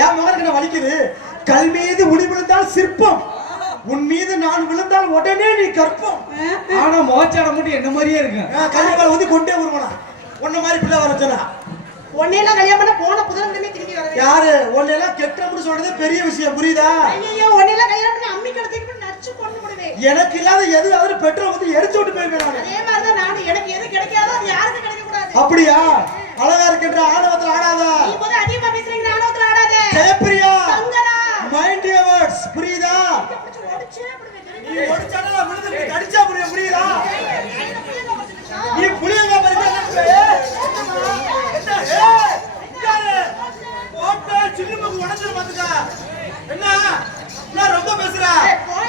ஏன் முகருக்கு வலிக்குது? கல் மீது உளி விழுந்தால் சிற்பம், உன் மீது நான் விழுந்தால் உடனே நீ கற்பம். ஆனா மோச்சாட மட்டும் என்ன மாதிரியே இருக்கு. கல்யாணம் வந்து கொண்டே வருவானா உன்ன மாதிரி பிள்ளை வர சொன்னா. உன்னையெல்லாம் கல்யாணம் பண்ண போன புதன்கிழமை திரும்பி வர யாரு? உன்னையெல்லாம் கெட்டம்னு சொல்றதே பெரிய விஷயம், புரியுதா? ஐயோ உன்னையெல்லாம் கல்யாணம் பண்ணி அம்மி கடத்திட்டு நச்சு கொண்டு போடுவேன். எனக்கு இல்லாத எது அது பெட்ரோல் வந்து எரிச்சு விட்டு போயிருவேன். அதே மாதிரி தான் நானும், எனக்கு எது கிடைக்காதோ அது யாருக்கும் கிடைக்க கூடாது. அப்படியா? அழகா இருக்கின்ற ஆணவத்துல ஆடாத. நீ போது அதிகமா பேசுறீங்க, ஆணவத்துல ஆடாத. ஜெயப்பிரியா, சங்கரா, மைண்ட் யுவர் வேர்ட்ஸ், புரியுதா? நீ ஒடிச்சாடா விழுந்து கடிச்சா புரியுதா? நீ புளியங்க பாருங்க. என்ன ஓட்ட சின்னமுக்கு உடைஞ்சிர பாத்துக்க. என்ன நான் ரொம்ப பேசுறா.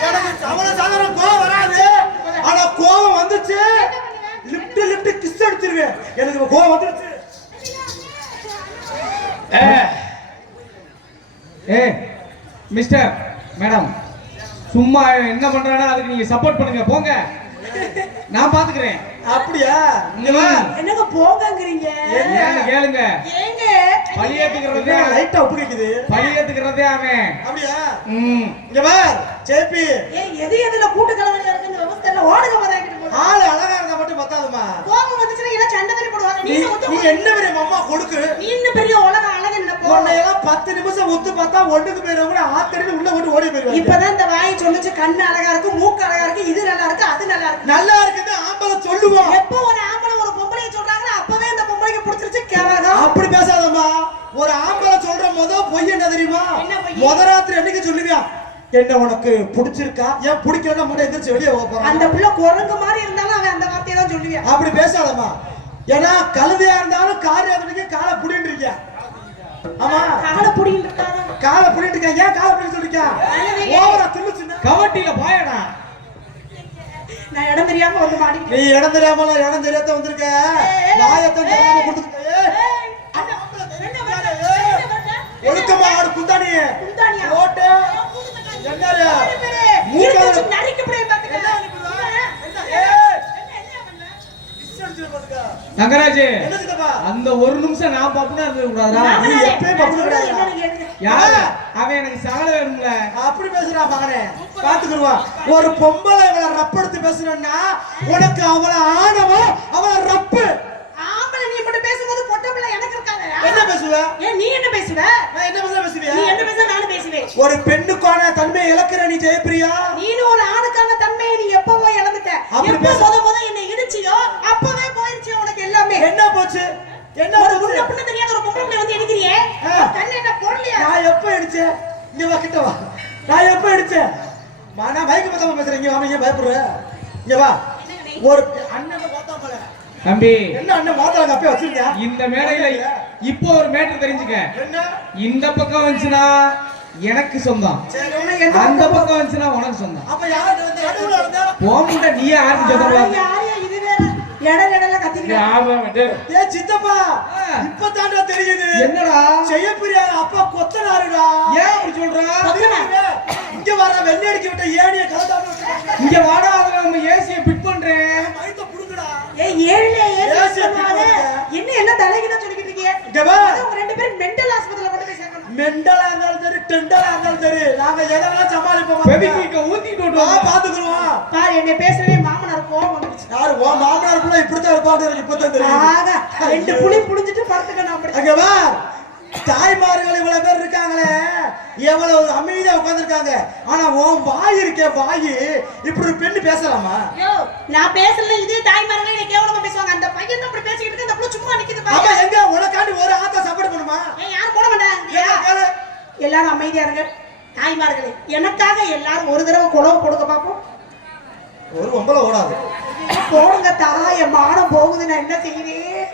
எனக்கு சாதாரண கோவம் வராது. ஆனா கோவம் வந்துச்சு லிப்ட் கிஸ் அடிச்சிருவேன். எனக்கு கோவம் வந்துருச்சு. மிஸ்டர் மேடம், சும்மா என்ன பண்றானா அதுக்கு நீங்க சப்போர்ட் பண்ணுங்க. போங்க, நான் பாத்துக்கிறேன். அப்படியா? இங்க வா. என்னங்க போங்கங்கறீங்க? கேளுங்க. ஏங்க பழியேத்துக்கிறதே லைட்டா உப்பு கேக்குது. பழியேத்துக்கிறதே அவன். அப்படியா? இங்க வா ஜேபி. எது எதுல கூட்டு கலவரம் இருக்குன்னு விவசாயத்துல ஓடுங்க பதாக்கிட்டு போடு. ஆளு அழகா இருந்தா மட்டும் பத்தாதுமா. கோபம் வந்துச்சுனா எல்லாம் சண்டை தடி போடுவாங்க. நீ என்ன பெரிய அம்மா கொடுக்கு. நீ இன்னும் பெரிய உலக அழகு என்ன போ. உன்னை எல்லாம் 10 நிமிஷம் ஒத்து பார்த்தா ஒண்ணுக்கு போயிரவங்க ஆத்தடில உள்ள போட்டு ஓடி போயிடுவாங்க. இப்பதான் இந்த வாய் சொல்லுச்சு, கண்ணு அழகா இருக்கு, மூக்கு அழகா இருக்கு, இது நல்லா இருக்கு, அது நல்லா இருக்கு. நல்லா இருக்குது ஆம்பளை சொல்லுவோம். எப்போ ஒரு ஆம்பளை ஒரு பொம்பளைய சொல்றாங்களோ அப்பவே அந்த பொம்பளைக்கு பிடிச்சிருச்சு கேவலமா. அப்படி பேசாதம்மா. ஒரு ஆம்பளை சொல்ற பொய் என்ன தெரியுமா? ராத்திரி அன்னைக்கு சொல்லுவியா, என்ன உனக்கு பிடிச்சிருக்கா? ஏன் பிடிக்கலன்னா மட்டும் எந்திரிச்சு வெளியே போறான். அந்த பிள்ளை குரங்கு மாதிரி இருந்தாலும் அவன் அந்த வார்த்தையை தான் சொல்லுவியா. அப்படி பேசாதம்மா. ஏன்னா கழுதையா இருந்தாலும் காரியாதனைக்கு காலை புடின்னு இருக்கியா. ஆமா, காலை புடின்னு இருக்காங்க. காலை புடின்னு இருக்காங்க. ஏன் காலை புடின்னு சொல்லிருக்கியா? ஓவரா தில்லுச்சுன்னா கவட்டில பாயடா. நான் இடம் தெரியாம வந்து மாட்டிக்கிட்டேன். நீ இடம் தெரியாமல இடம் தெரியாத வந்திருக்க. வாயத்தை தெரியாம கொடுத்துட்டே. ஒழுக்கமா ஆடு குந்தானி. குந்தானியா? ஓட்டு. என்னடா? மூக்கு நரிக்கு போய் பாத்துக்க. நகராஜ், அந்த ஒரு நிமிஷம் நான் பப்புனா இருக்க கூடாதா? நீ எப்பவே பப்புனா கூடாதா? யாரு அவன்? எனக்கு சகல வேணும்ல. அப்படி பேசுறா மகனே, பாத்துக்குருவா. ஒரு பொம்பளை அவளை ரப்படுத்து பேசுறேன்னா உனக்கு அவளை ஆணவம், அவளை ரப்பு. ஆம்பளை நீ மட்டும் பேசும்போது பொட்ட பிள்ளை எனக்கு இருக்காங்க. என்ன பேசுவ? ஏன் நீ என்ன பேசுவ? நான் என்ன பேசுவியா? நீ என்ன பேச நானும் பேசுவேன். ஒரு பெண்ணுக்கான தன்மையை இழக்கிற நீ ஜெயப்பிரியா. நீனு ஒரு ஆணுக்கான தன்மையை நீ எப்பவோ இழந்துட்ட. எப்போ முத என்னை இடிச்சியோ அப்பவே போயிடுச்சு உனக்கு எல்லாமே. என்ன போச்சு? என்ன ஒரு முன்ன பின்ன தெரியாத ஒரு பொம்பளை வந்து இடிக்கிறியே, கண்ணு என்ன போடலையா? நான் எப்ப இடிச்சேன்? இங்க வா, கிட்ட வா. நான் எப்ப இடிச்சேன்? நான் பைக் பத்தமா பேசுறேன். இங்க வா, நீங்க பயப்படுற. இங்க வா. ஒரு அண்ணனை பார்த்தாமல தம்பி, என்ன அண்ணன் மாத்தல அப்பே வச்சிருக்கியா? இந்த மேடையில இப்போ ஒரு மேட்டர் தெரிஞ்சுக்க. என்ன? இந்த பக்கம் வந்துச்சுனா எனக்கு சொந்தம், அந்த பக்கம் வந்துச்சுனா உனக்கு சொந்தம். அப்ப யாரு வந்து நடுவுல இருந்தா போமுண்ட நீ யாருக்கு சொந்தம்? யாரையா இது வேற எடல கத்திக்கிற. ஏ சித்தப்பா, இப்ப தாண்டா தெரியுது. என்னடா செய்யப்பிரியா அப்பா கொத்தனாருடா. ஏன் அப்படி சொல்ற? இங்க வர வெள்ளை அடிக்க விட்ட ஏணிய கலந்தாம விட்டுட்டாங்க. இங்க வாடா, அதுல நம்ம ஏசியை ஃபிட் பண்றேன். மைத்த புடுங்கடா. ஏய் ஏழிலே ஏசி சொன்னானே என்ன தலைகில சொல்லிட்டு இருக்கீங்க? இங்க வா. உங்க ரெண்டு பேரும் மெண்டல் ஹாஸ்பிடல்ல கொண்டு போய் சேர்க்கணும். மெண்டலா இருந்தாலும் சரி, டெண்டலா இருந்தாலும் சரி, நாங்க எதெல்லாம் சமாளிப்போம். பெபிக்கு ஊத்திட்டு வா, பாத்துக்குறோம். பாரு என்னை பேசவே மாமனார் கோவம் வந்துச்சு. யாரு? ஓ மாமனார் புள்ள இப்படித்தான் இருப்பாரு. எனக்கு இப்பதான் தெரியும். ஆகா, ரெண்டு புளி புடிச்சிட்டு படுத்துக்கணும் அப்படி. அங்க வா. தாய்மார்கள் இவ்வளவு பேர் இருக்காங்களே, எவ்வளவு அமைதியா உட்கார்ந்துருக்காங்க. ஆனா உன் வாய் இருக்கே, வாய் இப்படி ஒரு பெண்ணு பேசலாமா? யோ, நான் பேசல. இதே தாய்மார்களே என்ன கேவலமா பேசுவாங்க. அந்த பையன் அப்படி பேசிக்கிட்டு இருக்கு, அந்த புள்ள சும்மா நிக்குது பாரு. அப்ப எங்க உனக்காண்டி ஒரு ஆத்தா சப்போர்ட் பண்ணுமா? ஏய், யாரும் போட மாட்டாங்க. எல்லாரும் அமைதியா இருங்க. தாய்மார்களே, எனக்காக எல்லாரும் ஒரு தடவை குலவ போடுங்க பாப்போம். ஒரு ஒம்பல ஓடாது. போடுங்க தாய, மானம் போகுது. நான் என்ன செய்வேன்?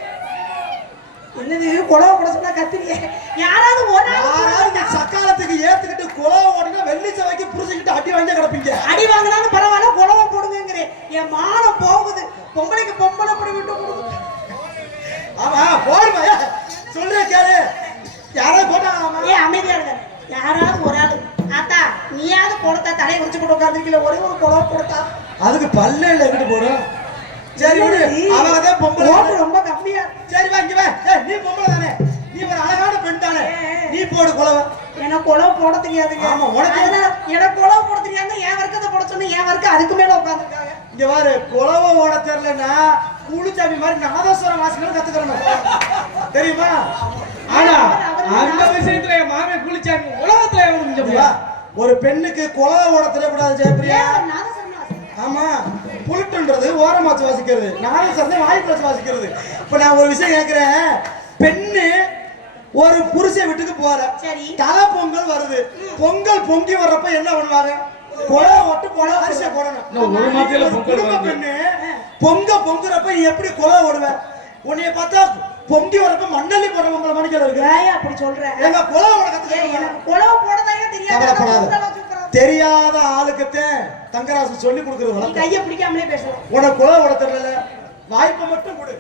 என்னது குலவ போட சொன்னா கத்துறியே? யாராவது ஒரு ஆள் சக்காலத்துக்கு ஏத்துக்கிட்டு குலவ ஓடினா வெள்ளி சவைக்கு புரிஞ்சுக்கிட்டு அடி வாங்கி கிடப்பீங்க. அடி வாங்கினாலும் பரவாயில்ல, குலவ போடுங்கிறேன். என் மானம் போகுது. பொம்பளைக்கு பொம்பளை படி விட்டு போடுங்க. ஆமா போடுமா? சொல்ற கேளு. யாராவது போட்டாங்க? ஏ அமைதியா இருங்க. யாராவது ஒரு ஆளு ஆத்தா நீயாவது போடுத்தா, தலையை வச்சு போட்டு உட்காந்துருக்கீங்க. ஒரே ஒரு குலவ போடுத்தா. அதுக்கு பல்ல இல்ல எங்கிட்டு போடும். சரி விடு, அவங்கதான் பொம்பளை ரொம்ப கம்மியா. சரி வா, இங்க வா. நீ பொம்பளை தானே, நீ ஒரு அழகான பெண் தானே. போடு குலவை. எனக்கு உழவு போட தெரியாதுங்க. ஆமா, உனக்கு எனக்கு உழவு போட தெரியாது. என் வர்க்கத்தை போட சொன்னா என் வர்க்கம் அதுக்கு மேல உட்காந்துருக்காங்க. இங்க பாரு, குலவை ஓட தெரியலன்னா கூலிச்சாமி மாதிரி நாதஸ்வரம் வாசிக்கணும் கத்துக்கணும், தெரியுமா? ஆனா அந்த விஷயத்துல என் மாமே குளிச்சாமி உலகத்துல எவனும் மிஞ்ச முடியாது. ஒரு பெண்ணுக்கு குலவை ஓட தெரியக்கூடாது ஜெயப்பிரியா. ஏன் நாதஸ்வரம் வாசிக்கிறேன்? ஆமா, புலுட்டுன்றது ஓரம் வச்சு வாசிக்கிறது, நாதஸ்வரத்தை வாய்ப்பு வச்சு வாசிக்கிறது. இப்ப நான் ஒரு விஷயம் கேட்கிறேன். பெண்ணு ஒரு புருஷன் வீட்டுக்கு போற, சரி, தலை பொங்கல் வருது. பொங்கல் பொங்கி வர்றப்ப என்ன பண்ணுவாங்க? குலவை ஓட்டு போட அரிசியை போடணும். ஒரு மாத்தியில பொங்கல் வருது. பெண்ணு பொங்குறப்ப நீ எப்படி குலவை ஓடுவ? உன்னைய பார்த்தா பொங்கி வரப்ப மண்ணள்ளி போடுற உங்களை மணிக்கல இருக்கு. ஏன் அப்படி சொல்ற? எங்க குலவை ஓட கத்துக்க. எனக்கு உழவு போடதாங்க தெரியாது. கவலைப்படாத, தெரியாத ஆளுக்குத்தே தங்கராசு சொல்லி கொடுக்கறது வழக்கம். கையை பிடிக்காமலே பேசலாம். உனக்கு குலவை ஓட தெரியல, வாய்ப்பை மட்டும் கொடு.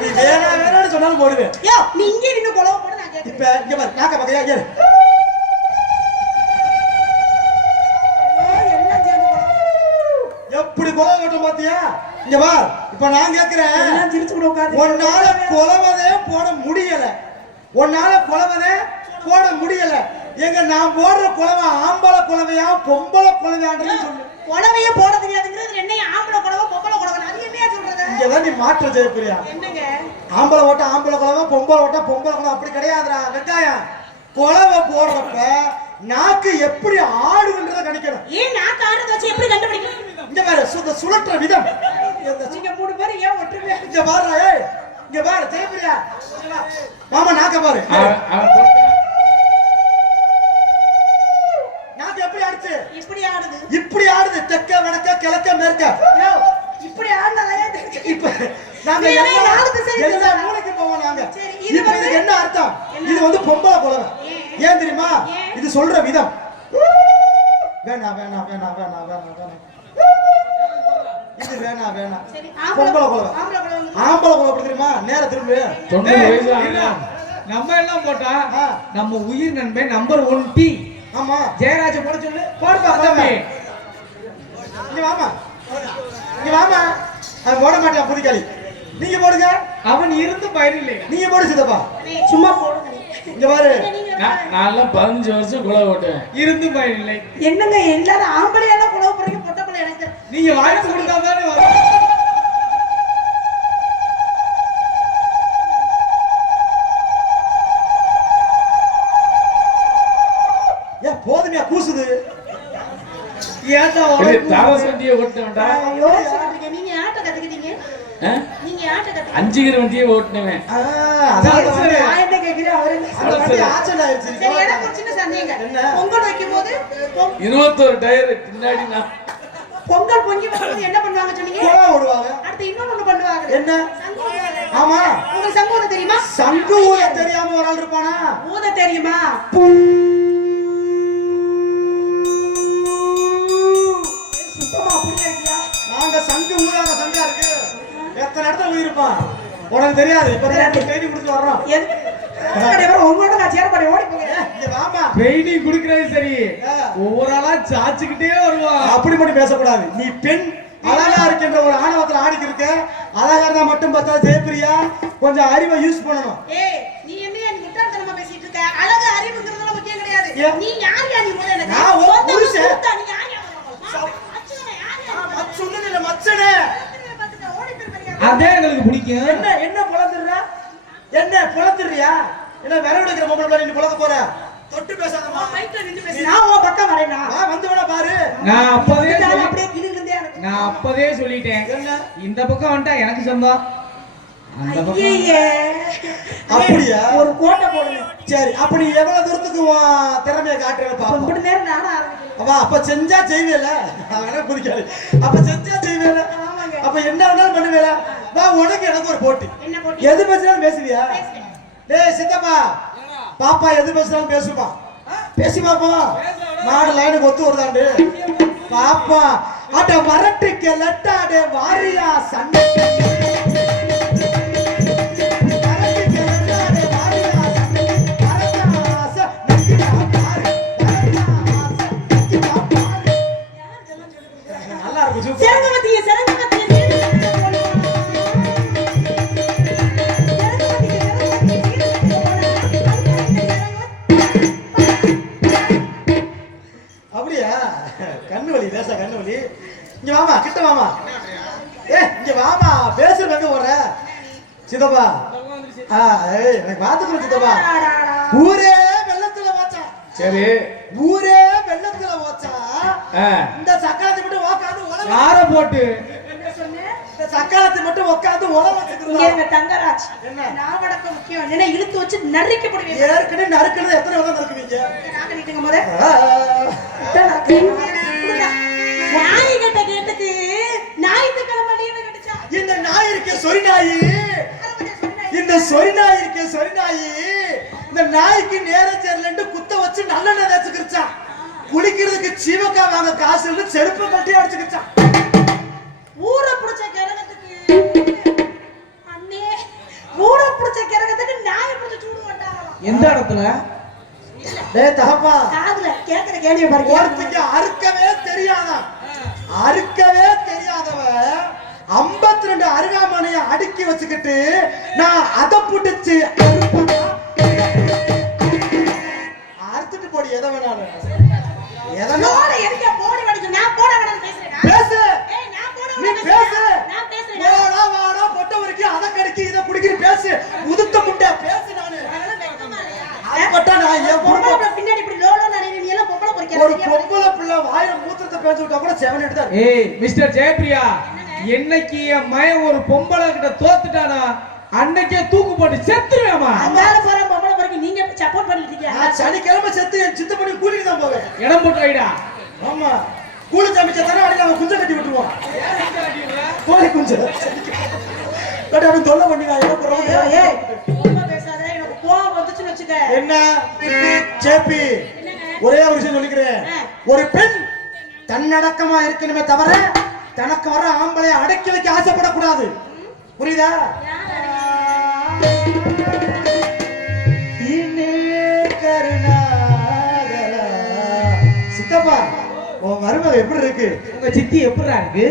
நீ வேணாம்னு சொன்னாலும் போடுவேன். யோ, நீ இங்கே நின்னு குலவை போட நான் கேக்குறேன். இப்ப இங்க பாரு, நாக்க பக்கையா கேளு. எப்படி குலவை ஓட்டும் பாத்தியா? இங்க பார், இப்ப நான் கேக்குறேன், நான் சிரிச்சு கூட உட்கார்ந்து உன்னால குலவதே போட முடியல, உன்னால குலவதே போட முடியல. எங்க நான் போடுற குலவை ஆம்பளை குலவையா பொம்பளை குலவையான்னு சொல்லு. குலவையே போட தெரியாதுங்கிறது என்ன? ஆம்பளை குலவை பொம்பளை குலவை அது என்னையா சொல்றது? இங்கதான் நீ மாற்ற ஜெயப்பிரியா. என்னங்க ஆம்பளை ஓட்ட ஆம்பளை குலவை, பொம்பளை ஓட்ட பொம்பளை குலவை, அப்படி கிடையாதுடா வெங்காயம். குலவை போடுறப்ப நாக்கு எப்படி ஆடுன்றத கணிக்கணும். ஏன் நாக்கு ஆடுறத வச்சு எப்படி கண்டுபிடிக்கணும்? இங்க பாரு, சுழற்ற விதம். நீங்க மூணு பேரும் ஏன் ஒற்றுமையா? இங்க பாரு, ஏய் இங்க பாரு ஜெயப்பிரியா, மாமா நாக்க பாரு. நாக்கு எப்படி ஆடுச்சு? இப்படி ஆடுது. இப்படி ஆடுது, தெற்க வடக்க கிழக்க மேற்க. யோ, இப்படி ஆடுனதாயா தெரிஞ்சு. இப்ப நாங்க எல்லா மூலைக்கு போவோம் நாங்க. இப்ப இதுக்கு என்ன அர்த்தம்? இது வந்து பொம்பளை குலவை. ஏன் தெரியுமா? இது சொல்ற விதம். வேணாம் வேணாம் வேணாம் வேணாம் வேணாம் வேணாம், இது வேணாம் வேணாம். பொம்பளை குலவை, ஆம்பளை குலவை எப்படி தெரியுமா? நேர திரும்ப 90 வயசு நம்ம எல்லாம் போட்டா நம்ம உயிர் நண்பன் நம்பர் 1 டி. ஆமா, ஜெயராஜ போட சொல்லு. போடுப்பா தம்பி. இங்க வாமா, இங்க வாமா. அவன் போட மாட்டான் புதிக்காளி. நீங்க போடுங்க. அவன் இருந்து பயிர் இல்லை. நீங்க போடு சித்தப்பா. சும்மா போடுங்க. இங்க பாரு, நான் 15 வருஷம் குலவை ஓட்டேன், இருந்து பயிர் இல்லை. என்னங்க எல்லாரும் ஆம்பளையால குலவை போறீங்க, பொட்டை பிள்ளை எனக்கு நீங்க வாய்ப்பு கொடுத்தாதானே போதுமையா கூசுது. ஏன்டா உனக்கு தாரசண்டியை ஓட்டணும்டா? யோசிச்சுக்கிட்டு நீங்க ஆட்ட கத்துக்கிட்டீங்க. நீங்க ஆட்ட கத்துக்கிட்டீங்க. 5 கிலோ வண்டியை ஓட்டுனேன். அதான் நான் என்ன கேக்குறேன் அவரே. ஆச்சல் ஆயிடுச்சு. சரி, எனக்கு ஒரு சின்ன சந்தேகம். பொங்கல் வைக்கும்போது 21 டயர் பின்னாடி நான் பொங்கல் பொங்கி வரும்போது என்ன பண்ணுவாங்க சொன்னீங்க? கோவம் விடுவாங்க. அடுத்து இன்னொன்னு பண்ணுவாங்க. என்ன? ஆமா, உங்களுக்கு சங்கு ஊத தெரியுமா? சங்கு ஊத தெரியாம ஒரு ஆள் இருப்பானா? ஊத தெரியுமா? சுத்தமா அப்படியே இருக்கியா? நாங்க சங்கு ஊதாத சங்கா இருக்கு. எத்தனை இடத்துல ஊதிருப்பான் உனக்கு தெரியாது. இப்ப ட்ரைனிங் கொடுத்து வர்றோம். உங்களோட நான் சேரப்படி ஓடி போகிறேன். வாமா, ட்ரைனிங் கொடுக்கறது சரி, ஒவ்வொரு ஆளா சாச்சுக்கிட்டே வருவான். அப்படி மட்டும் பேசக்கூடாது. நீ பெண் அழகா இருக்கின்ற ஒரு ஆணவத்துல ஆடிக்கு இருக்க. அழகா இருந்தா மட்டும் பார்த்தா ஜெயப்பிரியா, கொஞ்சம் அறிவை யூஸ் பண்ணணும். ஏய், நீ என்னையா நீ முட்டாள்தனமா பேசிட்டு இருக்க? அழகு அறிவுங்கிறதுலாம் முக்கியம் கிடையாது. நீ யார் யா? நீ முதல்ல எனக்கு நான் ஒரு புருஷன். நீ யார் யா? அச்சனே யார் யா? மச்சனே இல்ல மச்சனே. ஓடி போய் அதே எங்களுக்கு பிடிக்கும். என்ன என்ன புலந்துறா? என்ன புலந்துறியா? என்ன விரவு எடுக்கிற பொம்பளை நீ புலக்க போற? தொட்டு பேசாதமா. ரைட்ல நின்னு பேசு. நான் உன் பக்கம் வரேனா? வா, வந்து வேணா பாரு. நான் அப்பவே அப்படியே கிளிந்தே இருக்கு. நான் அப்பவே சொல்லிட்டேன், இந்த பக்கம் வந்துட்டா எனக்கு சொந்தம், அந்த பக்கம். ஐயே, அப்படியா? ஒரு கோட்டை போடுங்க. சரி, அப்ப நீ எவ்வளவு தூரத்துக்கு உன் திறமையை காட்டுறேன்னு பாப்போம். இப்படி நேரம் நானும் ஆரம்பிக்கிறேன். அவ அப்ப செஞ்சா செய்வேல, அவன புடிக்காது. அப்ப செஞ்சா செய்வேல, ஆமாங்க. அப்ப என்ன வேணாலும் பண்ணுவேல. வா, உனக்கு எனக்கு ஒரு போட்டி. என்ன போட்டி? எது பேசினாலும் பேசுவியா? டேய் சித்தப்பா, பாப்பா எது பேசினாலும் பேசுமா? பேசி பாப்போம். நாடு லைனுக்கு ஒத்து வருதாண்டு பாப்பா. அட வரட்டுக்கு லட்டாடே வாரியா சண்டை. நல்லா இருக்கும். செரங்கமத்திய சித்தப்பா எனக்கு பாத்துக்கணும் சித்தப்பா. ஊரே வெள்ளத்துல போச்சா. சரி ஊரே வெள்ளத்துல போச்சா. இந்த சக்காலத்தை மட்டும் உட்காந்து யார போட்டு இந்த சக்காலத்தை மட்டும் உட்காந்து உலக தங்கராஜ் என்ன நாவடக்க முக்கியம் என்ன இழுத்து வச்சு நறுக்கப்படுவீங்க. ஏற்கனவே நறுக்கிறது எத்தனை வகை நறுக்குவீங்க. நாங்க நீட்டுங்க முத நாய் கிட்ட கேட்டுக்கு ஞாயிற்றுக்கிழமை லீவு கிடைச்சா இந்த நாய் இருக்கே சொரி நாயி. இந்த சொரி நாய் இருக்கே சொரி நாயி இந்த நாய்க்கு நேரம் சேரலன்னு குத்த வச்சு நல்லெண்ணெய் தேய்ச்சுக்கிச்சான். குளிக்கிறதுக்கு சீவக்கா வாங்க காசு இருந்து செருப்பு கட்டி அடிச்சுக்கிச்சான். ஊரை பிடிச்ச கிரகத்துக்கு அண்ணே ஊரை பிடிச்ச கிரகத்துக்கு நாயை பிடிச்ச சூடு மாட்டாங்களாம். எந்த இடத்துல? டேய் தகப்பா காதுல கேக்குற கேள்வி பாருங்க. ஒருத்திக்கு அறுக்கவே தெரியாதான். அறுக்கவே தெரியாதவ 52 அருகாமனைய அடுக்கி வச்சுக்கிட்டு நான் அதை புடிச்சு அறுத்துட்டு போடி. எதை வேணாலும் பேசு. நீ பேசு. போடா வாடா பொட்ட வரைக்கும் அதை கடிக்கி இதை குடிக்கிற பேசு. உதுத்த முட்டை பேசு. நானு ஒரு பொம்பளை பிள்ளை வாயில மூத்திரத்தை பேச விட்டா கூட 7 எடுத்தா. ஏய் மிஸ்டர் ஜெயப்பிரியா, என்னைக்கு என் மயன் ஒரு பொம்பளை கிட்ட தோத்துட்டானா அன்னைக்கே தூக்கு போட்டு செத்துருவேமா. அந்தால போற பொம்பளை பிறகு நீங்க சப்போர்ட் பண்ணிட்டு இருக்கீங்க. நான் சனிக்கிழமை செத்து என் சித்த பண்ணி கூலிக்கு தான் போவேன். இடம் போட்டு வைடா. ஆமா கூலி சமைச்ச தானே அடி நம்ம குஞ்ச கட்டி விட்டுருவோம். கோழி குஞ்சு கட்டி அவன் தொல்லை பண்ணி நான் என்ன போறோம். ஏய் ரொம்ப பேசாத, எனக்கு கோவம் வந்துச்சுன்னு வெச்சுக்க. என்ன சேப்பி ஒரே ஒரு விஷயம் சொல்லிக்கிறேன். ஒரு பெண் தன்னடக்கமா இருக்கணுமே தவிர தனக்கு வர ஆம்பளைய அடக்கி வைக்க ஆசைப்படக்கூடாது. புரியுதா? சித்தப்பா உன் மருமக எப்படி இருக்கு? உங்க சித்தி எப்படிடா இருக்கு?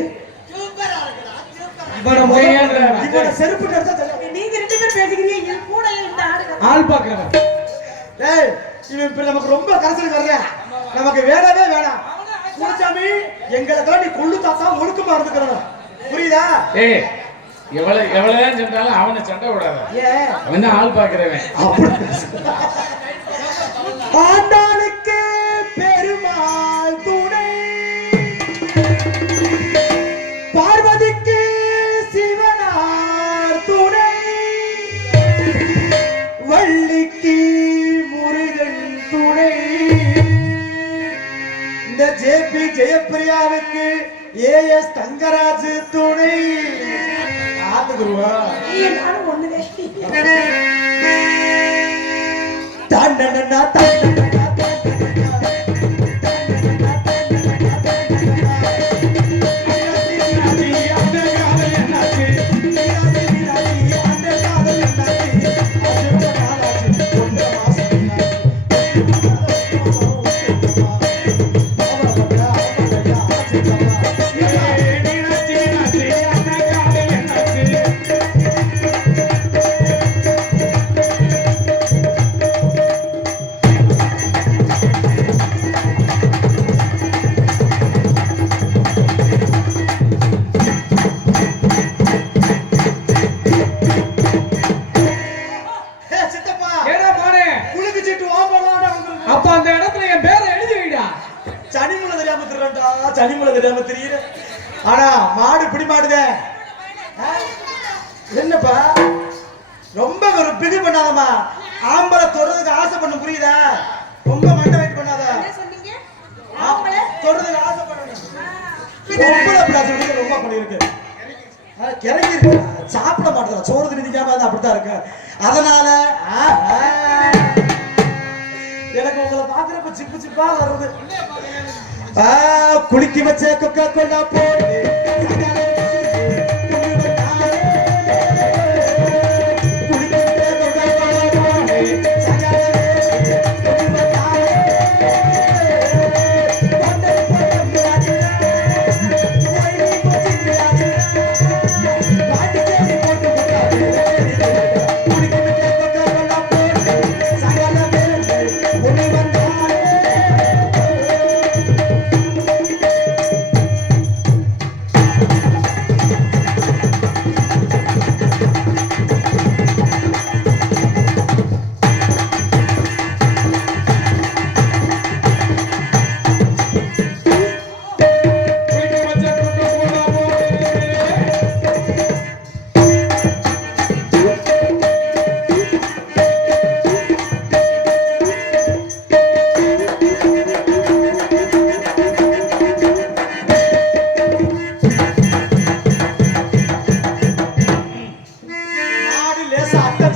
செருப்பு நீங்க 2 பேரும் பேசிக்கிறீங்க. கூட இந்த ஆள் பாக்குறவன் இவன் இப்ப நமக்கு ரொம்ப கரைசல் வர்ற. நமக்கு வேணவே வேணாம். குருசாமி எங்களுக்கெல்லாம் நீ கொள்ளு தாத்தா ஒழுக்கமா இருந்துக்கிறோம். புரியுதா? எவ்வளவு சென்றாலும் அவனை சண்டை விடாத. அவன் ஆள் பாக்குறவன். ஆண்டாளுக்கு பெருமாள் துணை, பார்வதிக்கு சிவனார் துணை, வள்ளிக்கு முருகன் துணை, இந்த ஜேபி ஜெயப்பிரியாவுக்கு ஏஎஸ் தங்கராஜ் துணை. ஆத்துக்குருவா நானும் ஒண்ணுதே. தாண்டனா தாண்டனா ஆனா மாடு பிடி மாடுதே. என்னப்பா ரொம்ப ஒரு பிடி பண்ணாதம்மா. ஆம்பளை தொடறதுக்கு ஆசை பண்ண புரியுதா? ரொம்ப மண்டை வெயிட் பண்ணாத. தொடறதுக்கு ஆசை பண்ணணும். பொம்பளை பிள்ளை சொல்றது ரொம்ப பண்ணிருக்கு. கிறங்கி இருக்கு. சாப்பிட மாட்டேன். சோறு திணிக்காம அப்படித்தான் இருக்கு. அதனால எனக்கு உங்களை பாக்குறப்ப சிப்பு சிப்பா வருது. குளிக்க வச்ச கொக்கா கொல்லா போடு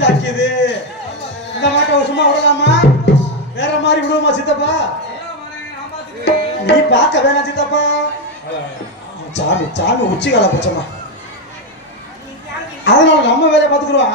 சாக்கியது இந்த மாட்டை சும்மா விடலாமா வேற மாதிரி விடுவோமா சித்தப்பா நீ பார்க்க வேணாம் சித்தப்பா சாமி சாமி உச்சி கால பச்சம்மா அதனால நம்ம வேலையை பார்த்துக்குறோம்